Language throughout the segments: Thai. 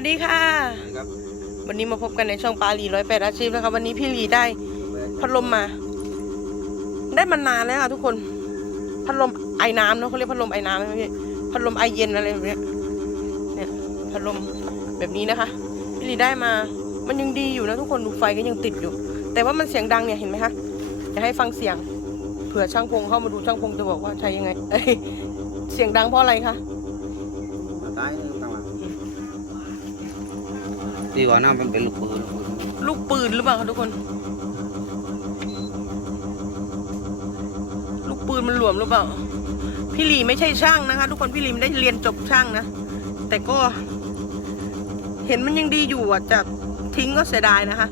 วัสดีค่ะ วันนี้มาพบกันในช่องปาลีร้อยแปดอาชีพนะคะวันนี้พี่ลีได้พัดลมมา ได้มานานแล้วค่ะทุกคน พัดลมไอ้น้ำเนอะเขาเรียกพัดลมไอ้น้ำใช่ไหมพี่พัดลมไอเย็นอะไรแบบนี้เนี่ยพัดลมแบบนี้นะคะ พี่ลีได้มา มันยังดีอยู่นะทุกคนดูไฟก็ยังติดอยู่ แต่ว่ามันเสียงดังเนี่ยเห็นไหมคะจะให้ฟังเสียงเผื่อช่างพงเข้ามาดูช่างพงจะบอกว่าใช้ยังไงเอ้ยเสียงดังเพราะอะไรคะ ที่ว่าน้ำเป็นเป็นลูกปืนลูกปืนหรือเปล่าคะทุกคน ลูกปืนมันหลวมหรือเปล่า พี่หลีไม่ใช่ช่างนะคะ ทุกคนพี่หลีไม่ได้เรียนจบช่างนะ แต่ก็ เห็นมันยังดีอยู่อะจะทิ้งก็เสียดายนะคะ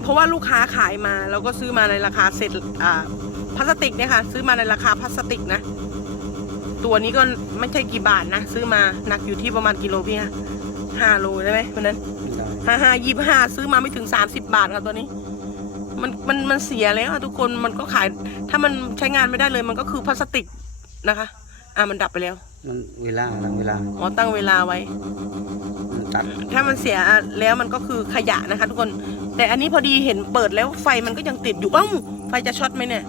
เพราะว่าลูกค้าขายมาเราก็ซื้อมาในราคาเศษอ่าพลาสติกเนี่ยค่ะ ซื้อมาในราคาพลาสติกนะ ตัวนี้ก็ไม่ใช่กี่บาทนะ ซื้อมาหนักอยู่ที่ประมาณกิโลพี่ฮะ ห้าโลได้ไหมวันนั้นห้าห้ายี่ห้าซื้อมาไม่ถึงสามสิบบาทค่ะตัวนี้ มันมันมันเสียแล้วอะทุกคนมันก็ขาย ถ้ามันใช้งานไม่ได้เลยมันก็คือพลาสติกนะคะ อะมันดับไปแล้ว มันเวลาตั้งเวลาอ๋อตั้งเวลาไว้มันตัดถ้ามันเสียแล้วมันก็คือขยะนะคะ ทุกคน แต่อันนี้พอดีเห็นเปิดแล้วไฟมันก็ยังติดอยู่เอ้าไฟจะช็อตไหมเนี่ย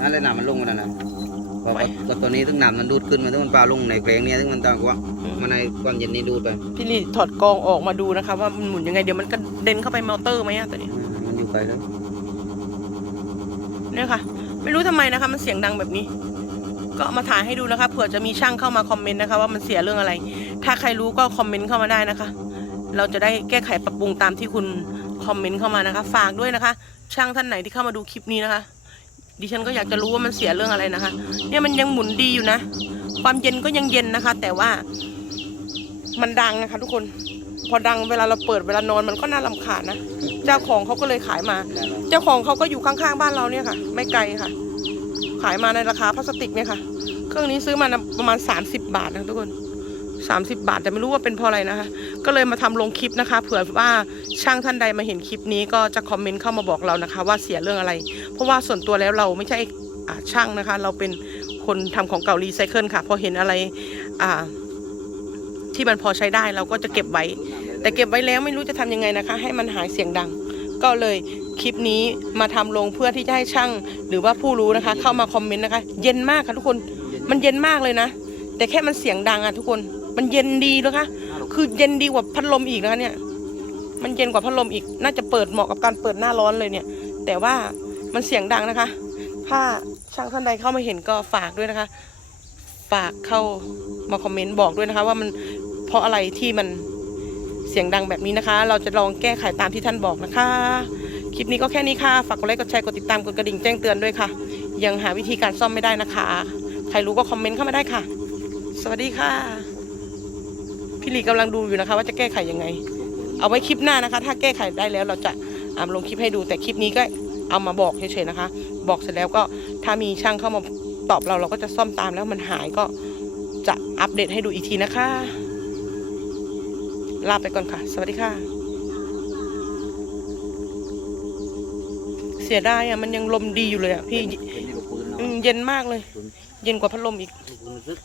นั่นเลยน้ำมันลงมาแล้วนะเพราะ ไหวว่าก็ตัวนี้ถึงน้ำมันดูดขึ้นมาถึงมันปลาลงในแปลงเนี้ถึงมันตากว่ามันในความเย็นนี้ดูดไปพี่ลีถอดกรองออกมาดูนะคะว่ามันหมุนยังไงเดี๋ยวมันกระเด็นเข้าไปมอเตอร์ไหมอะตัวนี้อืมมันอยู่ไกลแล้วเนี่ยค่ะ ไม่รู้ทำไมนะคะ มันเสียงดังแบบนี้ ก็เอามาถ่ายให้ดูนะคะเผื่อจะมีช่างเข้ามาคอมเมนต์นะคะว่ามันเสียเรื่องอะไร ถ้าใครรู้ก็คอมเมนต์เข้ามาได้นะคะ เราจะได้แก้ไขปรับปรุงตามที่คุณคอมเมนต์เข้ามานะคะ ฝากด้วยนะคะ ช่างท่านไหนที่เข้ามาดูคลิปนี้นะคะ ดิฉันก็อยากจะรู้ว่ามันเสียเรื่องอะไรนะคะ เนี่ยมันยังหมุนดีอยู่นะ ความเย็นก็ยังเย็นนะคะ แต่ว่ามันดังนะคะทุกคน พอดังเวลาเราเปิดเวลานอนมันก็น่ารำคาญนะ เจ้าของเขาก็เลยขายมา เจ้าของเขาก็อยู่ข้างๆบ้านเราเนี่ยค่ะ ไม่ไกลค่ะ ขายมาในราคาพลาสติกเนี่ยค่ะ เครื่องนี้ซื้อมาประมาณ 30 บาทนะทุกคน 30 บาท แต่ไม่รู้ว่าเป็นเพราะอะไรนะคะ ก็เลยมาทำลงคลิปนะคะ เผื่อว่าช่างท่านใดมาเห็นคลิปนี้ก็จะคอมเมนต์เข้ามาบอกเรานะคะ ว่าเสียเรื่องอะไร เพราะว่าส่วนตัวแล้วเราไม่ใช่ช่างนะคะ เราเป็นคนทำของเก่ารีไซเคิลค่ะ พอเห็นอะไรที่มันพอใช้ได้เราก็จะเก็บไว้ แต่เก็บไว้แล้วไม่รู้จะทำยังไงนะคะ ให้มันหายเสียงดัง ก็เลยคลิปนี้มาทำลงเพื่อที่จะให้ช่างหรือว่าผู้รู้นะคะ เข้ามาคอมเมนต์นะคะ เย็นมากค่ะทุกคนมันเย็นมากเลยนะ แต่แค่มันเสียงดังอะทุกคน มันเย็นดีนะคะ คือเย็นดีกว่าพัดลมอีกนะคะเนี่ย มันเย็นกว่าพัดลมอีก น่าจะเปิดเหมาะกับการเปิดหน้าร้อนเลยเนี่ย แต่ว่ามันเสียงดังนะคะ ถ้าช่างท่านใดเข้ามาเห็นก็ฝากด้วยนะคะ ฝากเข้ามาคอมเมนต์บอกด้วยนะคะ ว่ามันเพราะอะไรที่มันเสียงดังแบบนี้นะคะ เราจะลองแก้ไขตามที่ท่านบอกนะคะ คลิปนี้ก็แค่นี้ค่ะ ฝากกดไลค์กดแชร์กดติดตามกดกระดิ่งแจ้งเตือนด้วยค่ะ ยังหาวิธีการซ่อมไม่ได้นะคะ ใครรู้ก็คอมเมนต์เข้ามาได้ค่ะ สวัสดีค่ะ พี่หลีกำลังดูอยู่นะคะ ว่าจะแก้ไขยังไง เอาไว้คลิปหน้านะคะ ถ้าแก้ไขได้แล้วเราจะอ่าลงคลิปให้ดูแต่คลิปนี้ก็เอามาบอกเฉยๆนะคะ บอกเสร็จแล้วก็ถ้ามีช่างเข้ามาตอบเราเราก็จะซ่อมตามแล้วมันหายก็จะอัปเดตให้ดูอีกทีนะคะ ลาไปก่อนค่ะ สวัสดีค่ะ เสียดายอะมันยังลมดีอยู่เลยอะพี่เป็นลูกปืนเนาะอืมเย็นมากเลย เย็นกว่าพัดลมอีกลูกปืนซึก